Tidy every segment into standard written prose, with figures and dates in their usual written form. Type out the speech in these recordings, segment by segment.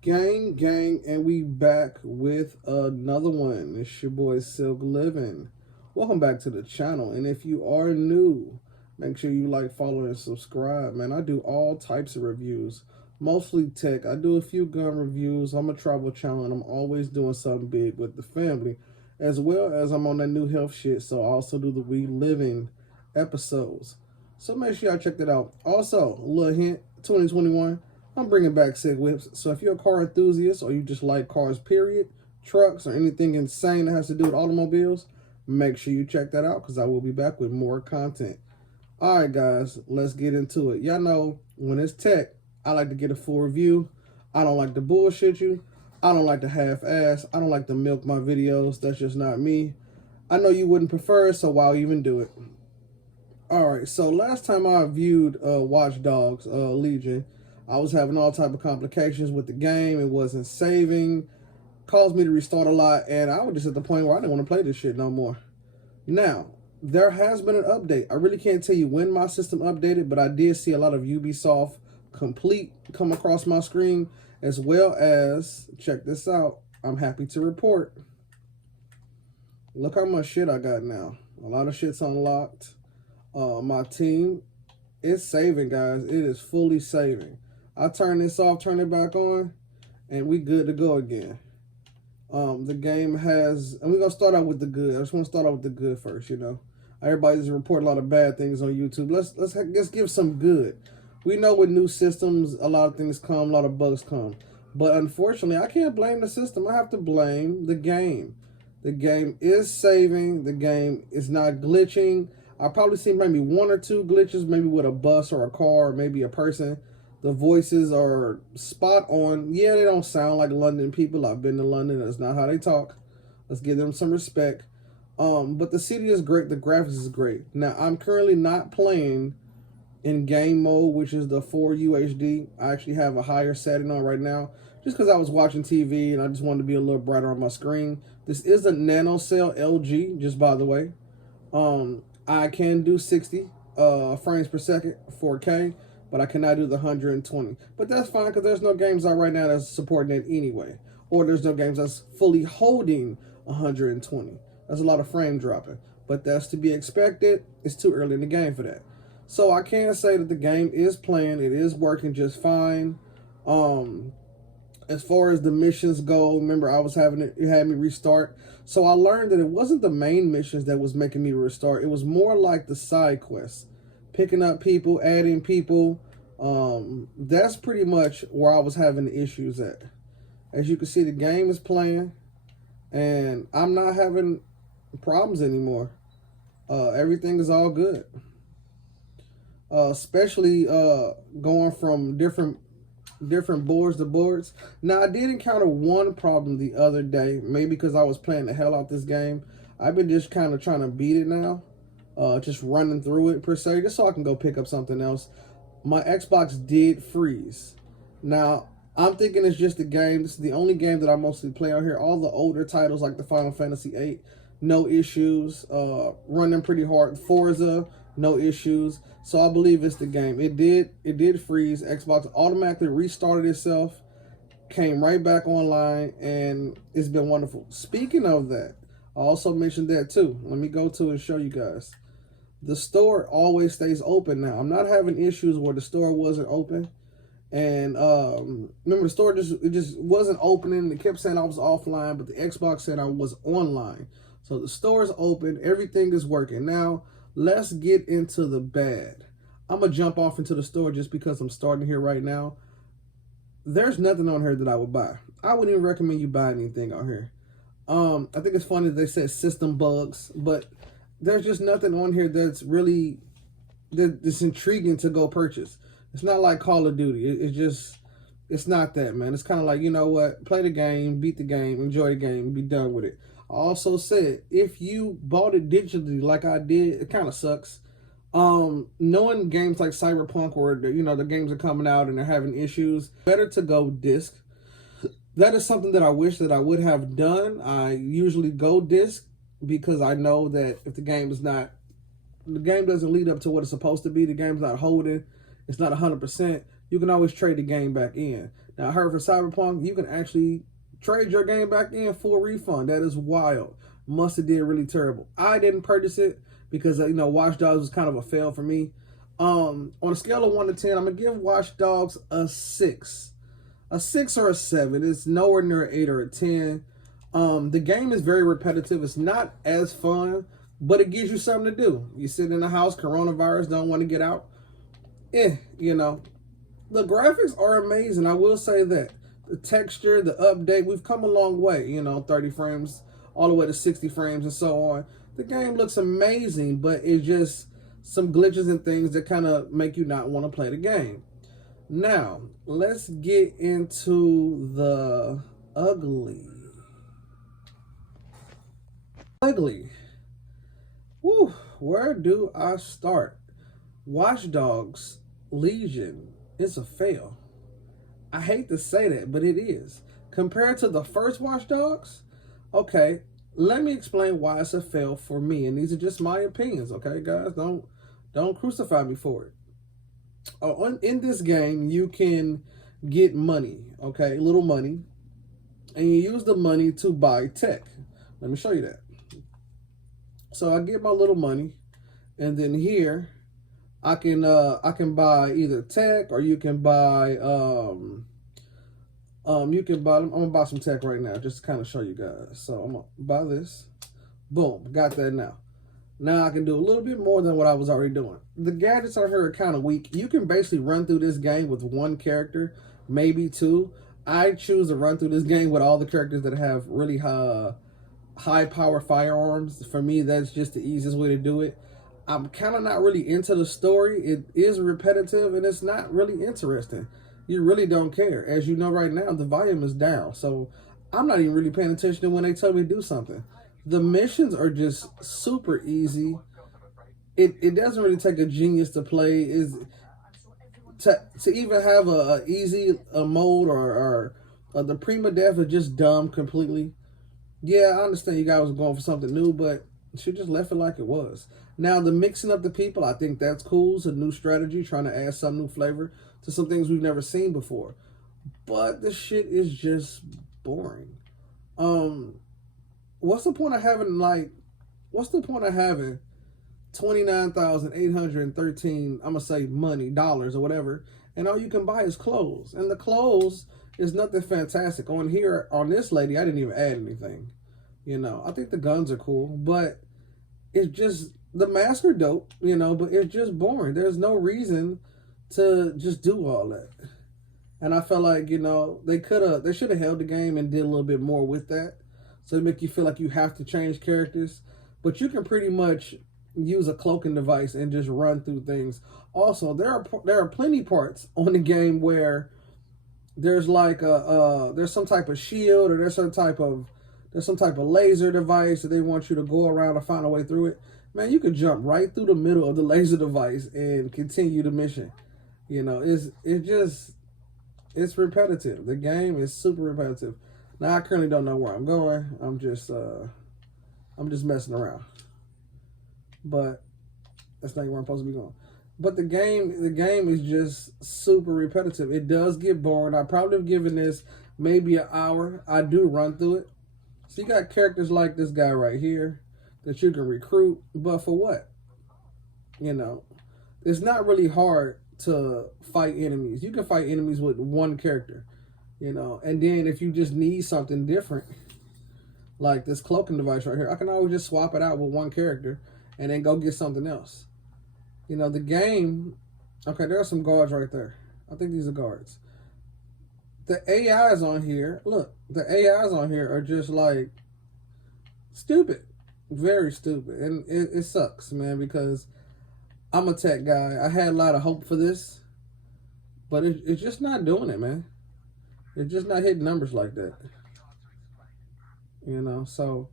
Gang, and we back with another one. It's your boy Silk Living. Welcome back to the channel. And if you are new, make sure you like, follow, and subscribe. Man, I do all types of reviews, mostly tech. I do a few gun reviews. I'm a travel channel, and I'm always doing something big with the family, as well as I'm on that new health shit. So I also do the We Living episodes. So make sure y'all check that out. Also, a little hint: 2021. I'm bringing back Sig Whips. So if you're a car enthusiast or you just like cars, period, trucks, or anything insane that has to do with automobiles, make sure you check that out because I will be back with more content. All right, guys, let's get into it. Y'all know when it's tech, I like to get a full review. I don't like to bullshit you. I don't like to half-ass. I don't like to milk my videos. That's just not me. I know you wouldn't prefer it, so why even do it? All right, so last time I viewed Watch Dogs Legion, I was having all type of complications with the game. It wasn't saving, caused me to restart a lot, and I was just at the point where I didn't want to play this shit no more. Now, there has been an update. I really can't tell you when my system updated, but I did see a lot of Ubisoft Complete come across my screen, as well as, check this out, I'm happy to report. Look how much shit I got now. A lot of shit's unlocked. My team is saving, guys. It is fully saving. I turn this off, turn it back on, and we good to go again. The game has, and we're gonna start out with the good. I just want to start out with the good first. You know, everybody's reporting a lot of bad things on YouTube. Let's give some good. We know with new systems, a lot of things come, a lot of bugs come, but unfortunately, I can't blame the system. I have to blame the game. The game is saving. The game is not glitching. I've probably seen maybe one or two glitches, maybe with a bus or a car, or maybe a person. The voices are spot on. Yeah, they don't sound like London people. I've been to London. That's not how they talk. Let's give them some respect. But the city is great. The graphics is great. Now, I'm currently not playing in game mode, which is the 4U HD. I actually have a higher setting on right now, just because I was watching TV and I just wanted to be a little brighter on my screen. This is a NanoCell LG, just by the way. I can do 60 frames per second, 4K. But I cannot do the 120. But that's fine because there's no games out right now that's supporting it anyway. Or there's no games that's fully holding 120. That's a lot of frame dropping. But that's to be expected. It's too early in the game for that. So I can say that the game is playing. It is working just fine. As far as the missions go, remember I was having it had me restart. So I learned that it wasn't the main missions that was making me restart. It was more like the side quests. Picking up people, adding people. That's pretty much where I was having the issues at. As you can see, the game is playing, and I'm not having problems anymore. Everything is all good. Especially going from different boards to boards. Now, I did encounter one problem the other day, maybe because I was playing the hell out this game. I've been just kind of trying to beat it now. Just running through it per se, just so I can go pick up something else. My Xbox did freeze. Now, I'm thinking it's just a game. This is the only game that I mostly play on here. All the older titles like the Final Fantasy VIII, no issues. Running pretty hard. Forza, no issues. So I believe it's the game. It did freeze. Xbox automatically restarted itself, came right back online, and it's been wonderful. Speaking of that, I also mentioned that too. Let me go to and show you guys. The store always stays open now. I'm not having issues where the store wasn't open. And remember, the store just wasn't opening. It kept saying I was offline, but the Xbox said I was online. So the store is open. Everything is working. Now, let's get into the bad. I'm going to jump off into the store just because I'm starting here right now. There's nothing on here that I would buy. I wouldn't even recommend you buy anything on here. I think it's funny that they said system bugs, but there's just nothing on here that's really that's intriguing to go purchase. It's not like Call of Duty. It's not that, man. It's kind of like, you know what, play the game, beat the game, enjoy the game, be done with it. I also said, if you bought it digitally like I did, it kind of sucks. Knowing games like Cyberpunk where the games are coming out and they're having issues, better to go disc. That is something that I wish that I would have done. I usually go disc because I know that if the game doesn't lead up to what it's supposed to be, the game's not holding, it's not 100%, you can always trade the game back in. Now, I heard for Cyberpunk, you can actually trade your game back in for a refund. That is wild. Must have did really terrible. I didn't purchase it because Watch Dogs was kind of a fail for me. On a scale of 1 to 10, I'm gonna give Watch Dogs a 6. A 6 or a 7. It's nowhere near an 8 or a 10. The game is very repetitive. It's not as fun, but it gives you something to do. You sit in the house, coronavirus, don't want to get out. The graphics are amazing. I will say that. The texture, the update, we've come a long way. 30 frames all the way to 60 frames and so on. The game looks amazing, but it's just some glitches and things that kind of make you not want to play the game. Now, let's get into the ugly. Woo, where do I start? Watch Dogs Legion is a fail. I hate to say that, but it is. Compared to the first Watch Dogs, okay, let me explain why it's a fail for me. And these are just my opinions, okay, guys? Don't crucify me for it. In this game, you can get money, okay, little money, and you use the money to buy tech. Let me show you that. So I get my little money, and then here I can buy either tech, or you can buy I'm gonna buy some tech right now just to kind of show you guys. So I'm gonna buy this. Boom, got that now. Now I can do a little bit more than what I was already doing. The gadgets on here are kind of weak. You can basically run through this game with one character, maybe two. I choose to run through this game with all the characters that have really high power firearms. For me, that's just the easiest way to do it. I'm kind of not really into the story. It is repetitive and it's not really interesting. You really don't care. As you know right now, the volume is down. So I'm not even really paying attention to when they tell me to do something. The missions are just super easy. It doesn't really take a genius to play. To even have a easy mode or the prima death is just dumb completely. Yeah, I understand you guys was going for something new, but she just left it like it was. Now, the mixing up the people, I think that's cool. It's a new strategy, trying to add some new flavor to some things we've never seen before. But the shit is just boring. What's the point of having 29,813, I'm gonna say dollars or whatever, and all you can buy is clothes. And the clothes is nothing fantastic. On here, on this lady, I didn't even add anything. I think the guns are cool, but it's just, the masks are dope, but it's just boring. There's no reason to just do all that. And I felt like, they should have held the game and did a little bit more with that. So to make you feel like you have to change characters. But you can pretty much use a cloaking device and just run through things. Also, there are plenty parts on the game where there's like there's some type of shield, or there's some type of laser device that they want you to go around and find a way through it. Man, you can jump right through the middle of the laser device and continue the mission. It's repetitive. The game is super repetitive. Now I currently don't know where I'm going. I'm just messing around. But that's not where I'm supposed to be going. But the game is just super repetitive. It does get boring. I probably have given this maybe an hour. I do run through it. So you got characters like this guy right here that you can recruit, but for what? It's not really hard to fight enemies. You can fight enemies with one character, and then if you just need something different, like this cloaking device right here, I can always just swap it out with one character and then go get something else. The game, okay, there are some guards right there. I think these are guards. The AIs on here, look, the AIs on here are just like stupid. Very stupid. And it sucks, man, because I'm a tech guy. I had a lot of hope for this, but it's just not doing it, man. It's just not hitting numbers like that. So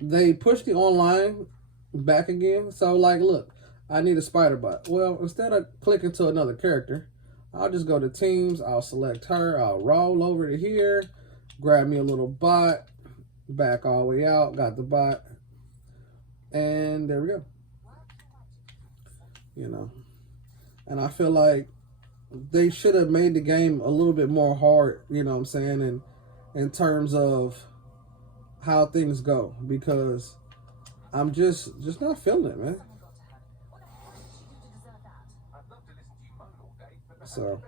they pushed the online back again. So like, look, I need a spider bot. Well, instead of clicking to another character, I'll just go to teams. I'll select her. I'll roll over to here, grab me a little bot, back all the way out, got the bot, and there we go. And I feel like they should have made the game a little bit more hard, you know what I'm saying, and in terms of how things go, because I'm just not feeling it, man. So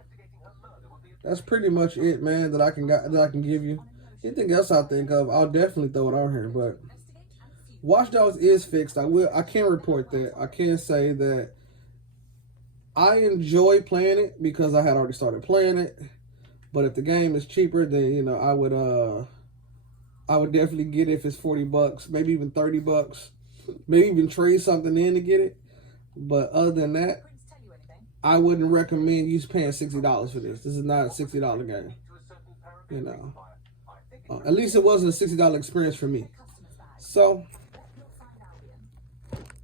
that's pretty much it, man, that I can give you. Anything else I think of, I'll definitely throw it on here. But Watch Dogs is fixed. I can't report that. I can't say that I enjoy playing it because I had already started playing it. But if the game is cheaper, then you know I would definitely get it if it's $40, maybe even $30. Maybe even trade something in to get it. But other than that, I wouldn't recommend you paying $60 for this. This is not a $60 game. You know, at least it wasn't a $60 experience for me. So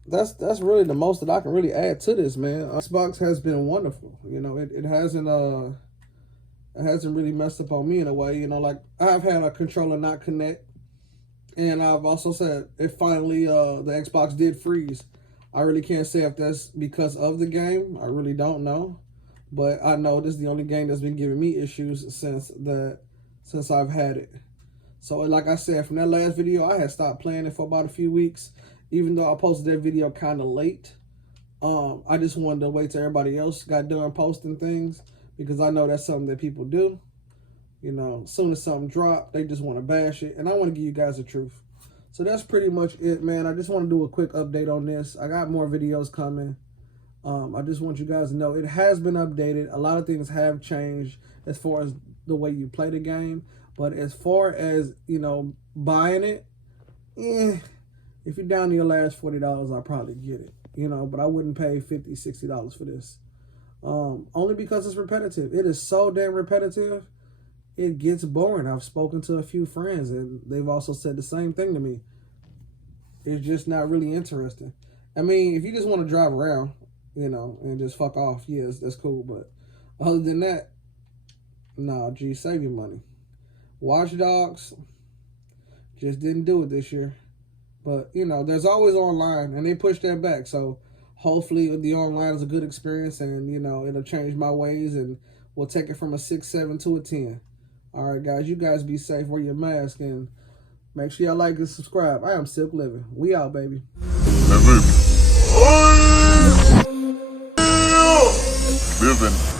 that's really the most that I can really add to this, man. Xbox has been wonderful. You know, it hasn't really messed up on me in a way. You know, like I've had a controller not connect, and I've also said it finally the Xbox did freeze. I really can't say if that's because of the game. I really don't know. But I know this is the only game that's been giving me issues since I've had it. So like I said, from that last video, I had stopped playing it for about a few weeks. Even though I posted that video kind of late. I just wanted to wait till everybody else got done posting things, because I know that's something that people do. You know, as soon as something drops, they just want to bash it. And I want to give you guys the truth. So that's pretty much it, man. I just want to do a quick update on this. I got more videos coming. I just want you guys to know it has been updated. A lot of things have changed as far as the way you play the game. But as far as, you know, buying it, if you're down to your last $40, I'll probably get it. You know, but I wouldn't pay $50, $60 for this. Only because it's repetitive. It is so damn repetitive. It gets boring. I've spoken to a few friends, and they've also said the same thing to me. It's just not really interesting. I mean, if you just want to drive around, you know, and just fuck off, yes, that's cool. But other than that, nah, gee, save your money. Watch Dogs just didn't do it this year. But, you know, there's always online, and they push that back. So hopefully the online is a good experience, and, you know, it'll change my ways, and we'll take it from a 6, 7 to a 10. All right, guys, you guys be safe, wear your mask, and make sure y'all like and subscribe. I am Silk Living. We out, baby. Living.